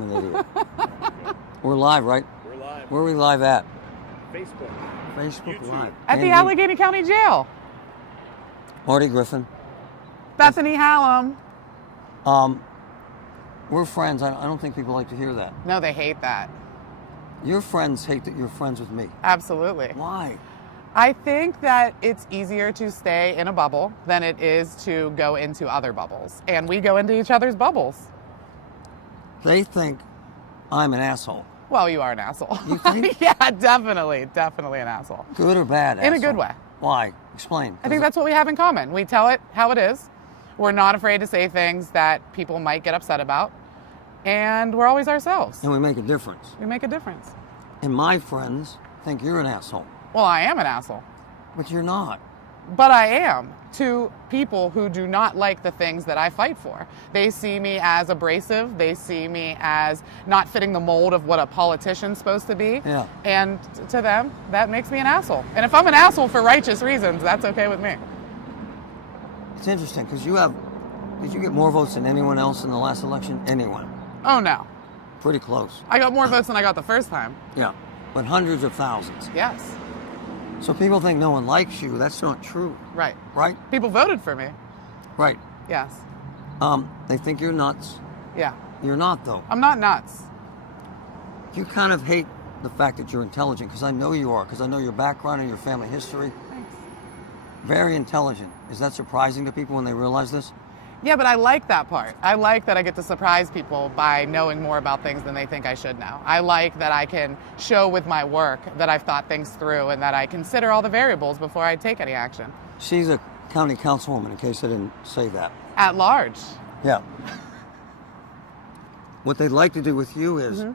I'm an idiot. We're live, right? We're live. Where are we live at? Facebook. Facebook YouTube. Live. At the And Allegheny County Jail. Marty Griffin. Bethany Hallam. We're friends. I don't think people like to hear that. No, they hate that. Your friends hate that you're friends with me. Absolutely. Why? I think that it's easier to stay in a bubble than it is to go into other bubbles. And we go into each other's bubbles. They think I'm an asshole. Well, you are an asshole. You think? Yeah, definitely an asshole. Good or bad In a asshole? good way. Why? Explain. I think that's what we have in common. We tell it how it is. We're not afraid to say things that people might get upset about. And we're always ourselves. And we make a difference. We make a difference. And my friends think you're an asshole. Well, I am an asshole. But you're not. But I am to people who do not like the things that I fight for. They see me as abrasive. They see me as not fitting the mold of what a politician's supposed to be. Yeah. And to them, that makes me an asshole. And if I'm an asshole for righteous reasons, that's okay with me. It's interesting because did you get more votes than anyone else in the last election? Anyone? Oh, no. Pretty close. I got more votes than I got the first time. Yeah. But hundreds of thousands. Yes. So people think no one likes you. That's not true. Right. Right? People voted for me. Right. Yes. They think you're nuts. Yeah. You're not, though. I'm not nuts. You kind of hate the fact that you're intelligent, because I know you are, because I know your background and your family history. Thanks. Very intelligent. Is that surprising to people when they realize this? Yeah, but I like that part. I like that I get to surprise people by knowing more about things than they think I should know. I like that I can show with my work that I've thought things through and that I consider all the variables before I take any action. She's a county councilwoman, in case I didn't say that. At large. Yeah. What they'd like to do with you is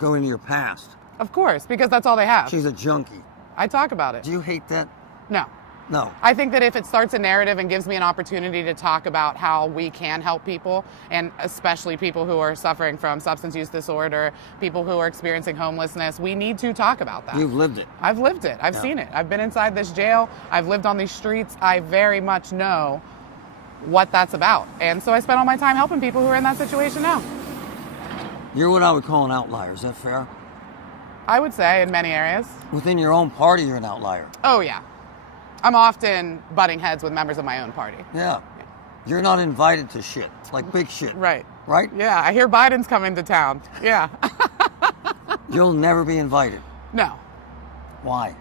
go into your past. Of course, because that's all they have. She's a junkie. I talk about it. Do you hate that? No. No. I think that if it starts a narrative and gives me an opportunity to talk about how we can help people, and especially people who are suffering from substance use disorder, people who are experiencing homelessness, we need to talk about that. You've lived it. I've lived it. I've seen it. I've been inside this jail. I've lived on these streets. I very much know what that's about. And so I spend all my time helping people who are in that situation now. You're what I would call an outlier. Is that fair? I would say in many areas. Within your own party, you're an outlier. Oh, yeah. I'm often butting heads with members of my own party. Yeah. You're not invited to shit, like big shit. Right. Right? Yeah, I hear Biden's coming to town. Yeah. You'll never be invited. No. Why?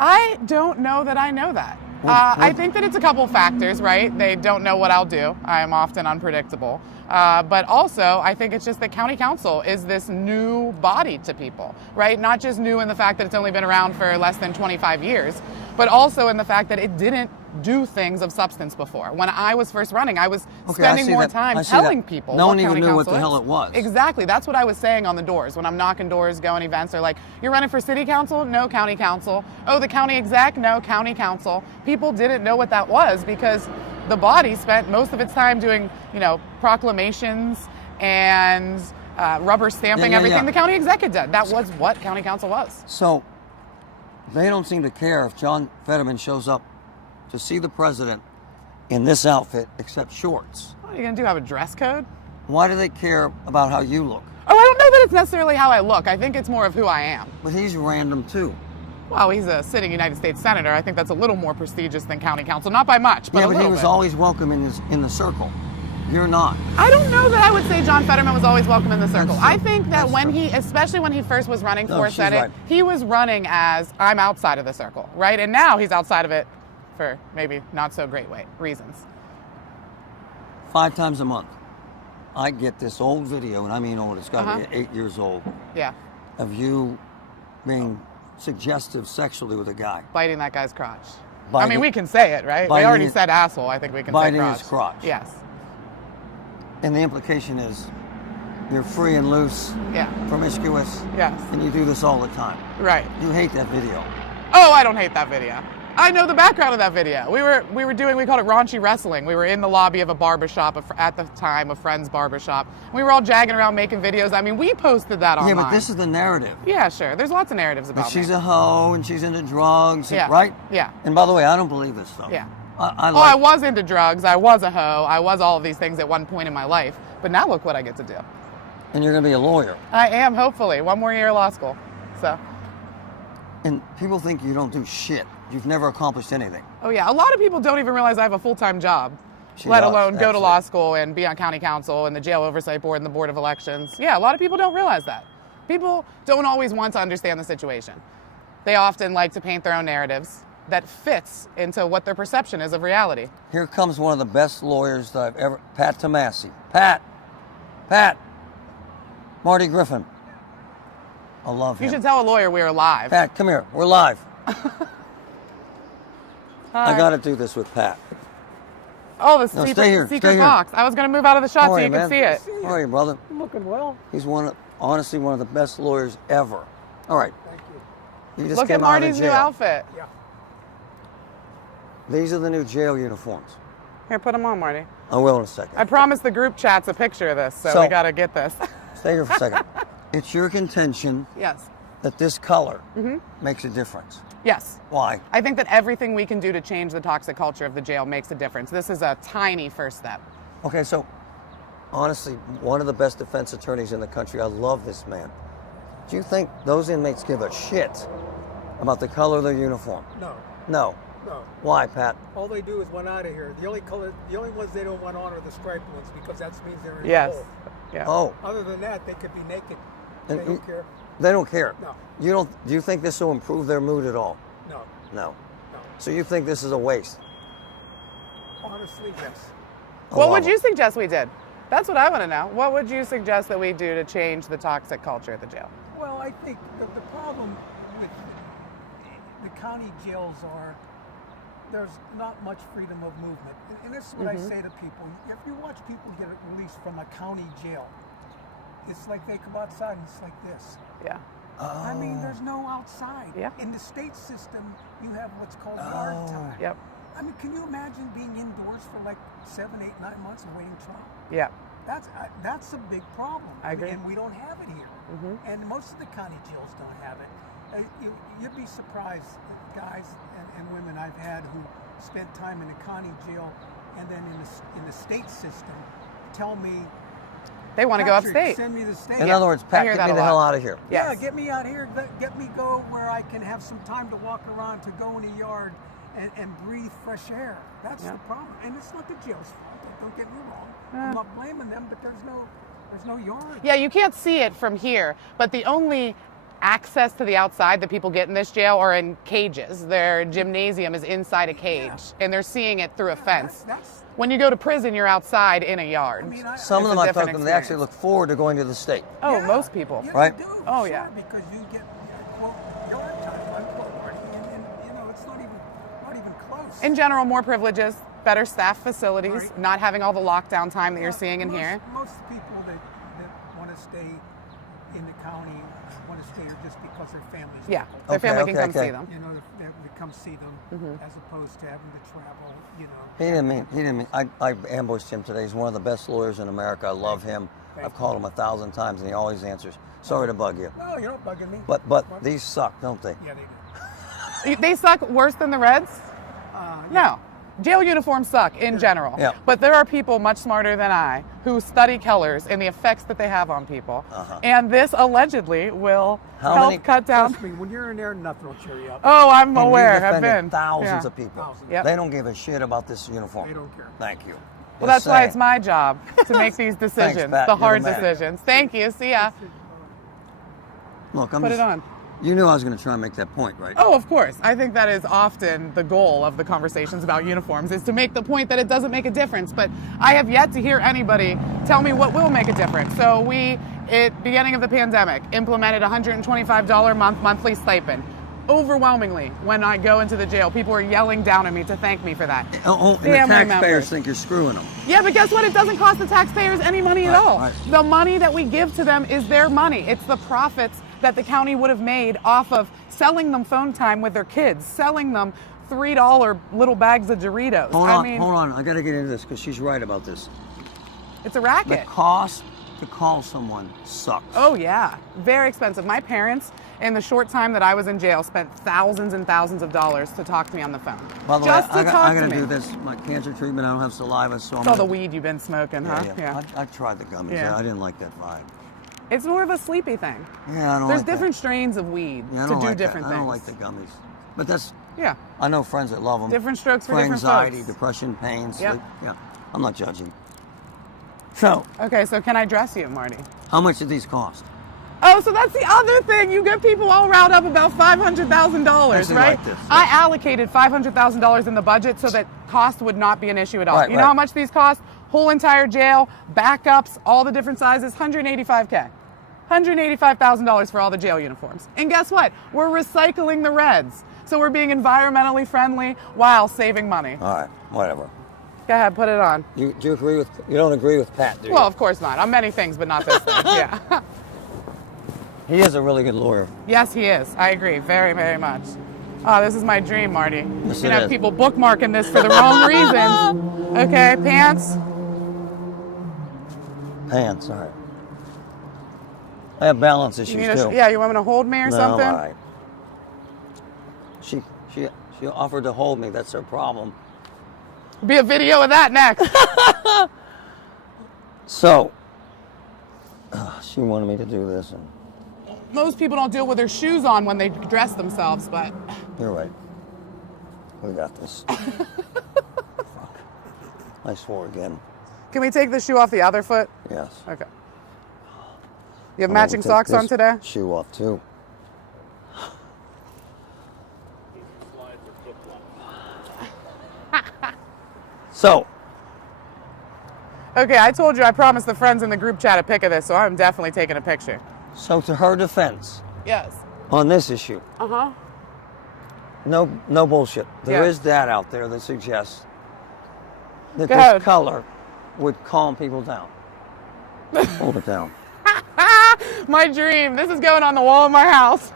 I don't know that I know that. I think that it's a couple factors, right? They don't know what I'll do. I'm often unpredictable. But also, I think it's just that county council is this new body to people, right? Not just new in the fact that it's only been around for less than 25 years, but also in the fact that it didn't do things of substance before. When I was first running, I was spending more time telling people no what one even county knew what council the hell is. it was. Exactly. That's what I was saying on the doors. When I'm knocking doors, going events, they're like, you're running for city council? No, county council. Oh, the county exec? No, county council. People didn't know what that was because the body spent most of its time doing, proclamations and rubber stamping everything the county executive did. That was what county council was. So they don't seem to care if John Fetterman shows up to see the president in this outfit except shorts. What are you going to do, have a dress code? Why do they care about how you look? Oh, I don't know that it's necessarily how I look. I think it's more of who I am. But he's random too. Well, he's a sitting United States Senator. I think that's a little more prestigious than county council. Not by much, but a little he was bit. always welcome in the circle. You're not. I don't know that I would say John Fetterman was always welcome in the circle. That's I think that especially when he first was running for Senate, right. he was running as, I'm outside of the circle, right? And now he's outside of it for maybe not so great reasons. 5 times a month, I get this old video, and I mean old, it's got to be 8 years old, Yeah, of you being suggestive sexually with a guy. biting that guy's crotch. Biting- I mean, we can say it, right? We biting already his- said asshole. I think we can say biting crotch. his crotch. Yes. And the implication is you're free and loose, Yeah. promiscuous, Yes. and you do this all the time. Right. You hate that video. Oh, I don't hate that video. I know the background of that video. We called it raunchy wrestling. We were in the lobby of a barbershop at the time, a friend's barbershop. We were all jagging around making videos. I mean, we posted that online. Yeah, but this is the narrative. Yeah, sure. There's lots of narratives about That she's me. a hoe and she's into drugs, Yeah. right? Yeah. And by the way, I don't believe this stuff. Yeah. I I was into drugs. I was a hoe. I was all of these things at one point in my life. But now look what I get to do. And you're going to be a lawyer. I am, hopefully. One more year of law school. So. And people think you don't do shit. You've never accomplished anything. Oh, yeah. A lot of people don't even realize I have a full-time job, She let does, alone go to actually. law school and be on county council and the jail oversight board and the board of elections. Yeah, a lot of people don't realize that. People don't always want to understand the situation. They often like to paint their own narratives that fits into what their perception is of reality. Here comes one of the best lawyers that I've ever, Pat Tomasi. Pat, Marty Griffin. I love him. You should tell a lawyer we are live. Pat, come here. We're live. Hi. I got to do this with Pat. Oh, the No, stay here, secret stay here. box. I was going to move out of the shot How so are you you, could man? see it. How are you, brother? I'm looking well. He's honestly one of the best lawyers ever. All right. Thank you. You just Look came at out of Marty's new jail. outfit. Yeah. These are the new jail uniforms. Here, put them on, Marty. I will in a second. I promised the group chats a picture of this, so So- we got to get this. Stay here for a second. It's your contention Yes. that this color Mm-hmm. makes a difference. Yes. Why? I think that everything we can do to change the toxic culture of the jail makes a difference. This is a tiny first step. Okay, so honestly, one of the best defense attorneys in the country. I love this man. Do you think those inmates give a shit about the color of their uniform? No. No. No. Why, Pat? All they do is want out of here. The only ones they don't want on are the striped ones because that means they're in Yes. the hole. Yeah. Oh, Other than that, they could be naked. And They don't care. they don't care. No. You don't. Do you think this will improve their mood at all? No. No. No. So you think this is a waste? Honestly, yes. I What love would it. you suggest we did? That's what I want to know. What would you suggest that we do to change the toxic culture at the jail? Well, I think the problem with the county jails are there's not much freedom of movement. And this is what I say to people. If you watch people get released from a county jail, it's like they come outside and it's like this. Yeah. I mean, there's no outside. Yeah. In the state system, you have what's called yard time. Yep. I mean, can you imagine being indoors for like 7, 8, 9 months awaiting trial? Yeah. That's a big problem. I agree. And we don't have it here. And most of the county jails don't have it. You'd be surprised, guys and women I've had who spent time in the county jail and then in the state system tell me, They want to go "Patrick, upstate. Send me the state. In other words, Pat, hear get that me a the lot. hell out of here. Yes. Yeah, get me out here. Get me go where I can have some time to walk around, to go in the yard and breathe fresh air. That's the problem. And it's not the jail's fault. Don't get me wrong. I'm not blaming them, but there's no yard. Yeah, you can't see it from here, but the only access to the outside that people get in this jail are in cages. Their gymnasium is inside a cage, and they're seeing it through a fence. That's When you go to prison, you're outside in a yard. I mean, Some of It's them a I've different talked to them, they actually experience. look forward to going to the state. Oh, yeah. most people. Yeah, Right? they do, Oh, sure, yeah. because you get quote yard time, unquote, Marty, and it's not even close. In general, more privileges, better staff facilities, Right. not having all the lockdown time that you're seeing in here. Most people that want to stay in the county want to stay here just because their families. Yeah, local. their Okay, family can okay, come okay. see them. You know, they come see them as opposed to having to travel. You know. He didn't mean. I ambushed him today. He's one of the best lawyers in America. I love him. Thank I've called him 1,000 times and he always answers. Sorry to bug you. No, you're not bugging me. But these suck, don't they? Yeah, they do. They suck worse than the Reds? No. Jail uniforms suck in general. Yeah. But there are people much smarter than I who study colors and the effects that they have on people. And this allegedly will How help many- cut down. Trust me, when you're in there, nothing will cheer you up. Oh, I'm And you've aware. I've defended been. thousands Yeah. of people. Thousands. Yep. They don't give a shit about this uniform. They don't care. Thank you. Well, that's Just why saying. it's my job to make these decisions, Pat. the You're hard the man. decisions. Thank you. See ya. Look, I'm Put just, it on. You knew I was going to try and make that point, right? Oh, of course. I think that is often the goal of the conversations about uniforms, is to make the point that it doesn't make a difference. But I have yet to hear anybody tell me what will make a difference. So we, at beginning of the pandemic, implemented $125 a month monthly stipend. Overwhelmingly, when I go into the jail, people are yelling down at me to thank me for that. Oh, and the Family taxpayers members. think you're screwing them. Yeah, but guess what? It doesn't cost the taxpayers any money at Right, all. right. The money that we give to them is their money. It's the profits that the county would have made off of selling them phone time with their kids, selling them $3 little bags of Doritos. Hold I on, mean, hold on. I got to get into this because she's right about this. it's a The racket. cost to call someone sucks. Oh, yeah. Very expensive. My parents, in the short time that I was in jail, spent thousands and thousands of dollars to talk to me on the phone. By the Just way, to I talk got to to me. do this. My cancer treatment, I don't have saliva, so I'm It's all the gonna- weed you've been smoking, huh? Yeah. I tried the gummies. Yeah. I didn't like that vibe. It's more of a sleepy thing. Yeah, I don't There's like different that. strains of weed Yeah, I to don't do like different that. things. I don't like the gummies. But that's, Yeah. I know friends that love them. Different strokes for different anxiety, folks. depression, pain, sleep. Yep. Yeah, I'm not judging. So, Okay, so can I dress you, Marty? how much did these cost? Oh, so that's the other thing. You get people all riled up about $500,000, Actually right? like this, I yes. allocated $500,000 in the budget so that cost would not be an issue at all. Right, You know right. how much these cost? Whole entire jail, backups, all the different sizes, $185K. $185,000 for all the jail uniforms. And guess what? We're recycling the reds. So we're being environmentally friendly while saving money. All right, whatever. Go ahead, put it on. Do you agree with? You don't agree with Pat, do you? Well, of course not. On many things, but not this thing. Yeah. He is a really good lawyer. Yes, he is. I agree very, very much. Oh, this is my dream, Marty. Yes, You it have is. people bookmarking this for the wrong reasons. Okay, pants. Pants, all right. I have balance issues You need too. yeah, you want me to hold me or No, something? all right. She offered to hold me. That's her problem. Be a video of that next. So, she wanted me to do this, and Most people don't do it with their shoes on when they dress themselves, but you're right. We got this. Fuck. I swore again. can we take the shoe off the other foot? Yes. Okay. You have I'm matching gonna take socks on this today? Shoe off too. So, Okay, I told you I promised the friends in the group chat a pic of this, so I'm definitely taking a picture. to her defense, Yes. on this issue, Uh-huh. no bullshit. There Yeah. is data out there that suggests that Go this ahead. color would calm people down. Hold it down. My dream. This is going on the wall of my house.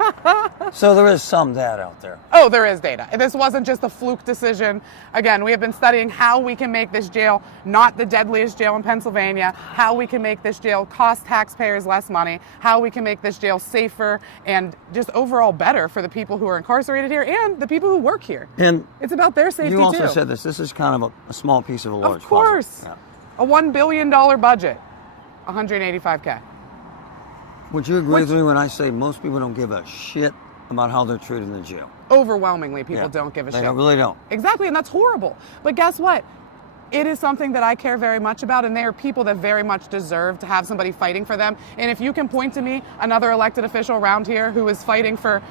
So there is some data out there. Oh, there is data. This wasn't just a fluke decision. Again, we have been studying how we can make this jail not the deadliest jail in Pennsylvania, how we can make this jail cost taxpayers less money, how we can make this jail safer and just overall better for the people who are incarcerated here and the people who work here. And It's about their safety you also too. said this. This is kind of a small piece of a large Of course. puzzle. A $1 billion budget, $185K. Would you agree with me when I say most people don't give a shit about how they're treated in the jail? Overwhelmingly, people Yeah. don't give a They shit. really don't. Exactly, and that's horrible. But guess what? It is something that I care very much about, and they are people that very much deserve to have somebody fighting for them. And if you can point to me another elected official around here who is fighting for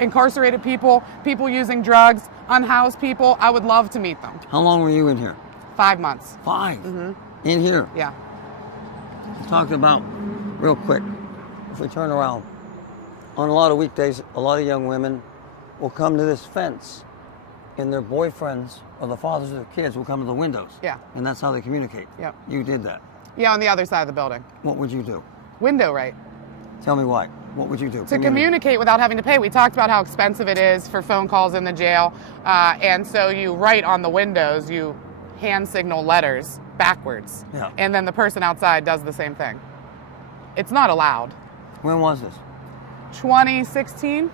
incarcerated people, people using drugs, unhoused people, I would love to meet them. How long were you in here? 5 months. 5. In here. Yeah. We talked about, real quick, if we turn around, on a lot of weekdays, a lot of young women will come to this fence, and their boyfriends or the fathers of their kids will come to the windows. Yeah. And that's how they communicate. Yep. You did that. Yeah, on the other side of the building. What would you do? Window right. Tell me why. What would you do? To communicate without having to pay. We talked about how expensive it is for phone calls in the jail. And so you write on the windows, you hand signal letters backwards. Yeah. And then the person outside does the same thing. It's not allowed. When was this? 2016?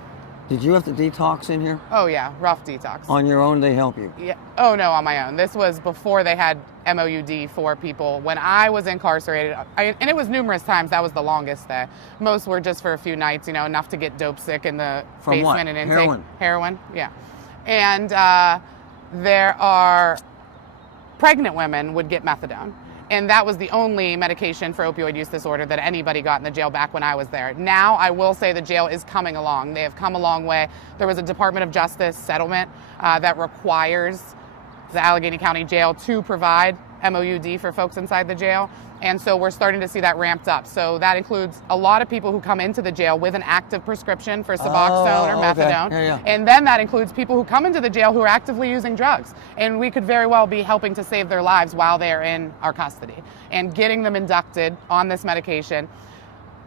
Did you have to detox in here? Oh yeah, rough detox. On your own, they help you. Yeah. Oh no, on my own. This was before they had MOUD for people. When I was incarcerated, and it was numerous times, that was the longest day. Most were just for a few nights, enough to get dope sick in the From what? basement and intake. Heroin? Heroin, yeah. And there are pregnant women would get methadone. And that was the only medication for opioid use disorder that anybody got in the jail back when I was there. Now, I will say the jail is coming along. They have come a long way. There was a Department of Justice settlement that requires the Allegheny County Jail to provide MOUD for folks inside the jail. And so we're starting to see that ramped up. So that includes a lot of people who come into the jail with an active prescription for Suboxone or okay. methadone. Yeah. And then that includes people who come into the jail who are actively using drugs. And we could very well be helping to save their lives while they are in our custody and getting them inducted on this medication,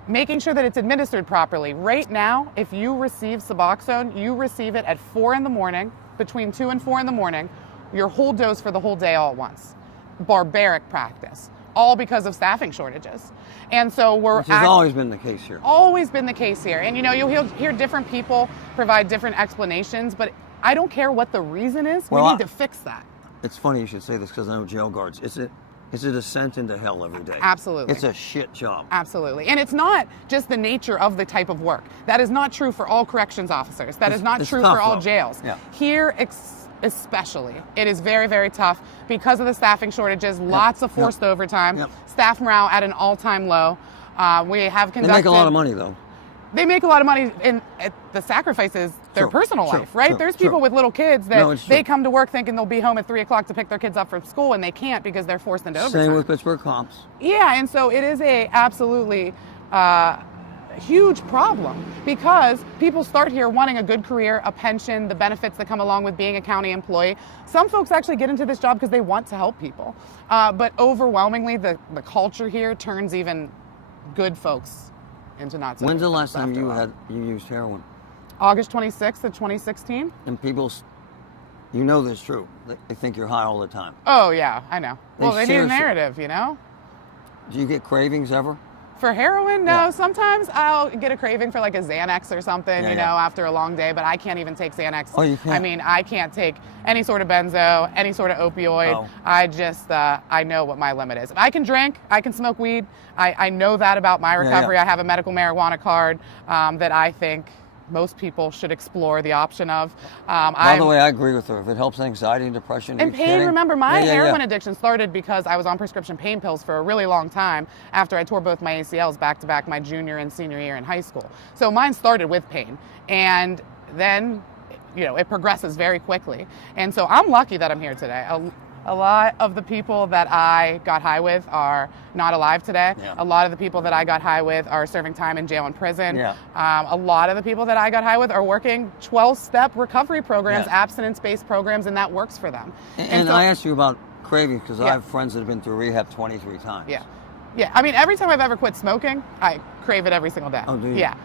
making sure that it's administered properly. Right now, if you receive Suboxone, you receive it at 4 in the morning, between 2 and 4 in the morning, your whole dose for the whole day all at once. Barbaric practice, all because of staffing shortages. And so Which has always been the case here. Always been the case here. And you'll hear different people provide different explanations, but I don't care what the reason is. Well, we need to fix that. It's funny you should say this because I know jail guards. Is it It's a descent into hell every day. Absolutely. It's a shit job. Absolutely. And it's not just the nature of the type of work. That is not true for all corrections officers. That is not true tough, for all though. jails. Yeah. Here, especially, it is very, very tough because of the staffing shortages, lots of forced overtime, staff morale at an all-time low. We have conducted... They make a lot of money, though. They make a lot of money, and the sacrifice is their personal life, right? There's people with little kids that they come to work thinking they'll be home at 3 o'clock to pick their kids up from school, and they can't because they're forced into overtime. Same with Pittsburgh cops. Yeah, and so it is a absolutely huge problem because people start here wanting a good career, a pension, the benefits that come along with being a county employee. Some folks actually get into this job because they want to help people, but overwhelmingly the culture here turns even good folks into not so. When's the last time you used heroin? August 26th of 2016. And people, you know this is true. They think you're high all the time. Oh yeah, I know. Well, they need a seriously- narrative, you know? Do you get cravings ever? For heroin, no. Yeah. Sometimes I'll get a craving for like a Xanax or something, Yeah, you know, after a long day, but I can't even take Xanax. Oh, you can't? I mean, I can't take any sort of benzo, any sort of opioid. Oh. I just, I know what my limit is. I can drink, I can smoke weed. I know that about my recovery. yeah. I have a medical marijuana card that I think most people should explore the option of. By the way, I agree with her. If it helps anxiety and depression, And are you pain, kidding? remember, my Yeah. heroin addiction started because I was on prescription pain pills for a really long time after I tore both my ACLs back to back my junior and senior year in high school. So mine started with pain. And then, you know, it progresses very quickly. And so I'm lucky that I'm here today. A lot of the people that I got high with are not alive today. Yeah. A lot of the people that I got high with are serving time in jail and prison. Yeah. A lot of the people that I got high with are working 12-step recovery programs, Yeah. abstinence-based programs, and that works for them. And so, I asked you about cravings because I Yeah. have friends that have been through rehab 23 times. Yeah. Yeah, I mean, every time I've ever quit smoking, I crave it every single day. Oh, do you? Yeah.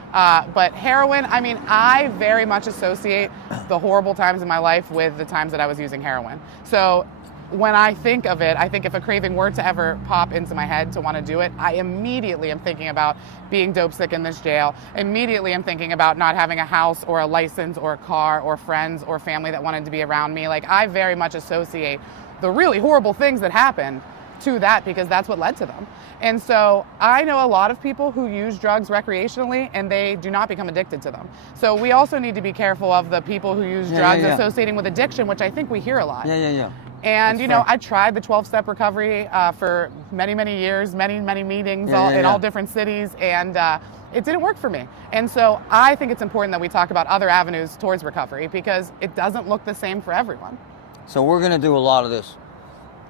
But heroin, I mean, I very much associate the horrible times in my life with the times that I was using heroin. So when I think of it, I think if a craving were to ever pop into my head to want to do it, I immediately am thinking about being dope sick in this jail. Immediately I'm thinking about not having a house or a license or a car or friends or family that wanted to be around me. Like, I very much associate the really horrible things that happened to that because that's what led to them. And so I know a lot of people who use drugs recreationally and they do not become addicted to them. So we also need to be careful of the people who use drugs associating with addiction, which I think we hear a lot. Yeah. And, That's you know, fair. I tried the 12-step recovery for many, many years, many meetings in all different cities, and it didn't work for me. And so I think it's important that we talk about other avenues towards recovery because it doesn't look the same for everyone. So we're going to do a lot of this.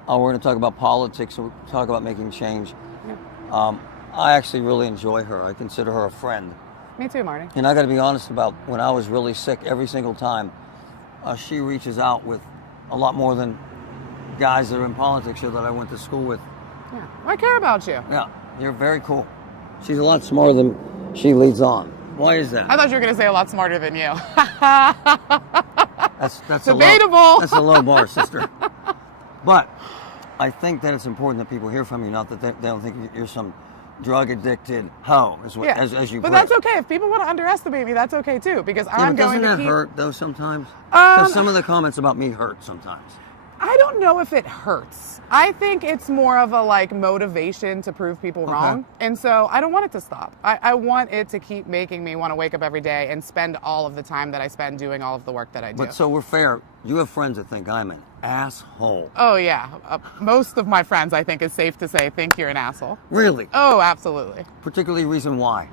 We're going to talk about politics. We're going to talk about making change. Yeah. I actually really enjoy her. I consider her a friend. Me too, Marty. And I got to be honest about when I was really sick, every single time, she reaches out with a lot more than guys that are in politics or that I went to school with. Yeah. I care about you. Yeah, you're very cool. She's a lot smarter than she leads on. Why is that? I thought you were going to say a lot smarter than you. That's debatable. That's a low bar, sister. But I think that it's important that people hear from you, not that they don't think you're some drug addicted hoe, as you But put that's it. okay. If people want to underestimate me, that's okay too, because Yeah, I'm but going doesn't to that keep... hurt though sometimes? Because some of the comments about me hurt sometimes. I don't know if it hurts. I think it's more of a like motivation to prove people wrong. And so I don't want it to stop. I want it to keep making me want to wake up every day and spend all of the time that I spend doing all of the work that I do. But so we're fair. You have friends that think I'm an asshole. Oh yeah. Most of my friends, I think, is safe to say, think you're an asshole. Really? Oh, absolutely. Particularly reason why?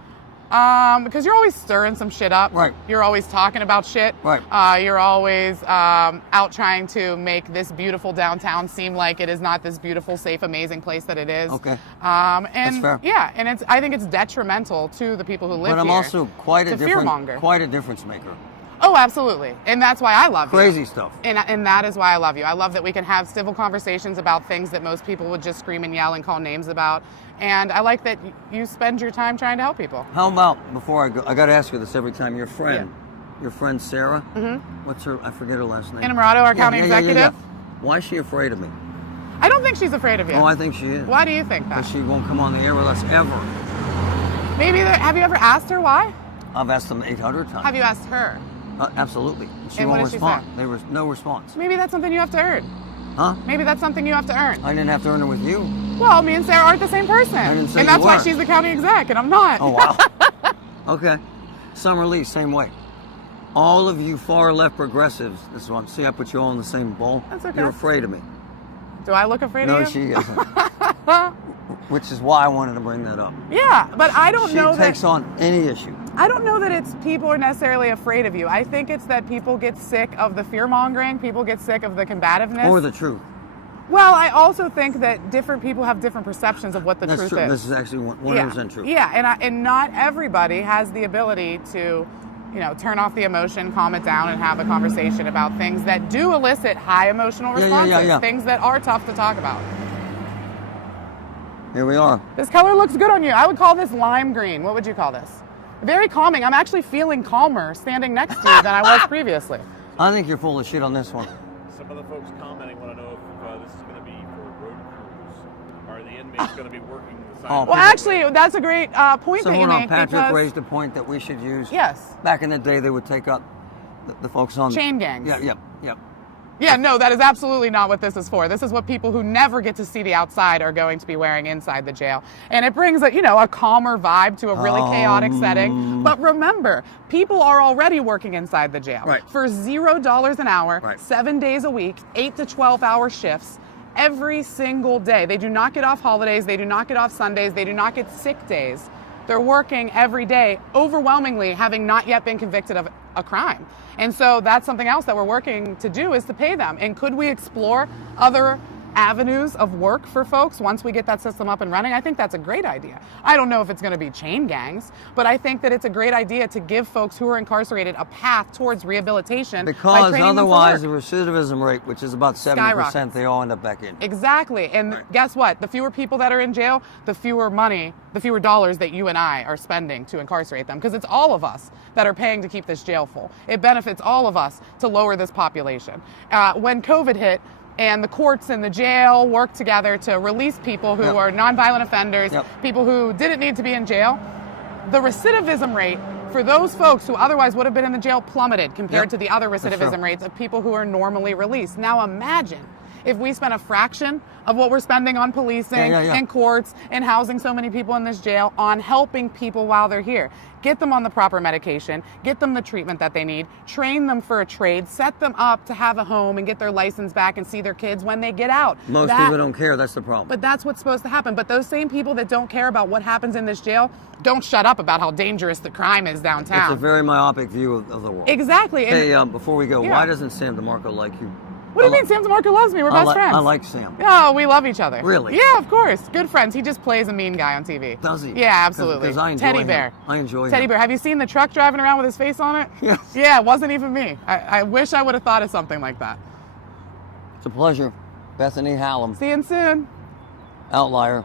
Because you're always stirring some shit up. Right. You're always talking about shit. Right. You're always out trying to make this beautiful downtown seem like it is not this beautiful, safe, amazing place that it is. Okay. And That's fair. yeah, and I think it's detrimental to the people who live here. But I'm also quite a fearmonger. difference maker. Oh, absolutely. And that's why I love you. Crazy stuff. And that is why I love you. I love that we can have civil conversations about things that most people would just scream and yell and call names about. And I like that you spend your time trying to help people. How about, before I go, I got to ask you this every time, your friend Sarah, what's her, I forget her last name. Innamorato, our county executive. Why is she afraid of me? I don't think she's afraid of you. Oh, I think she is. Why do you think that? Because she won't come on the air with us ever. Maybe, have you ever asked her why? I've asked them 800 times. Have you asked her? Absolutely. She And what won't did she respond. say? There was no response. Maybe that's something you have to earn. Huh? Maybe that's something you have to earn. I didn't have to earn it with you. Well, me and Sarah aren't the same person. I didn't say and you that's why were. she's the county exec and I'm not. Oh, wow. Okay. Summer Lee, same way. All of you far left progressives, this one, see, I put you all in the same bowl. That's okay. You're afraid of me. Do I look afraid No, of you? she isn't. Which is why I wanted to bring that up. Yeah, but I don't know She that. takes on any issue. I don't know that it's people are necessarily afraid of you. I think it's that people get sick of the fear mongering. People get sick of the combativeness. Or the truth. Well, I also think that different people have different perceptions of what the That's truth true. is. This is actually 100% true. Yeah, and not everybody has the ability to, turn off the emotion, calm it down, and have a conversation about things that do elicit high emotional responses. Yeah. Things that are tough to talk about. Here we are. This color looks good on you. I would call this lime green. What would you call this? Very calming. I'm actually feeling calmer standing next to you than I was previously. I think you're full of shit on this one. Some of the folks commenting want to know if this is going to be for road crews. Are the inmates going to be working the Oh, sign? Well, actually, that's a great point that you Someone on make. Patrick because, raised a point that we should use. Yes. Back in the day, they would take up the folks on Chain gangs. Yep. Yeah, no, that is absolutely not what this is for. This is what people who never get to see the outside are going to be wearing inside the jail. And it brings a calmer vibe to a really chaotic setting. But remember, people are already working inside the jail Right. for $0 an hour, Right. 7 days a week, 8 to 12-hour shifts every single day. They do not get off holidays. They do not get off Sundays. They do not get sick days. They're working every day, overwhelmingly having not yet been convicted of a crime. And so that's something else that we're working to do is to pay them. And could we explore other avenues of work for folks once we get that system up and running? I think that's a great idea. I don't know if it's going to be chain gangs, but I think that it's a great idea to give folks who are incarcerated a path towards rehabilitation. by Because training them for otherwise, the work. recidivism rate, which is about 70%, Skyrockets. they all end up back in. Exactly. And guess what? The fewer people that are in jail, the fewer dollars that you and I are spending to incarcerate them. Because it's all of us that are paying to keep this jail full. It benefits all of us to lower this population. When COVID hit, and the courts and the jail worked together to release people who Yep. are nonviolent offenders, Yep. people who didn't need to be in jail, the recidivism rate for those folks who otherwise would have been in the jail plummeted compared Yep. to the other That's recidivism true. rates of people who are normally released. Now imagine if we spent a fraction of what we're spending on policing Yeah. and courts and housing so many people in this jail on helping people while they're here. Get them on the proper medication, get them the treatment that they need, train them for a trade, set them up to have a home and get their license back and see their kids when they get out. Most people don't care. That's the problem. But that's what's supposed to happen. But those same people that don't care about what happens in this jail don't shut up about how dangerous the crime is downtown. It's a very myopic view of the world. Exactly. And Hey, before we go, Yeah. why doesn't Sam DeMarco like you? what do you mean? Sam DeMarco loves me. We're best friends. I like Sam. Oh, we love each other. Really? Yeah, of course. Good friends. He just plays a mean guy on TV. Does he? Yeah, absolutely. 'Cause I enjoy Teddy him. bear. I enjoy Teddy him. bear. Have you seen the truck driving around with his face on it? Yes. Yeah, it wasn't even me. I wish I would have thought of something like that. It's a pleasure. Bethany Hallam, See you soon. outlier.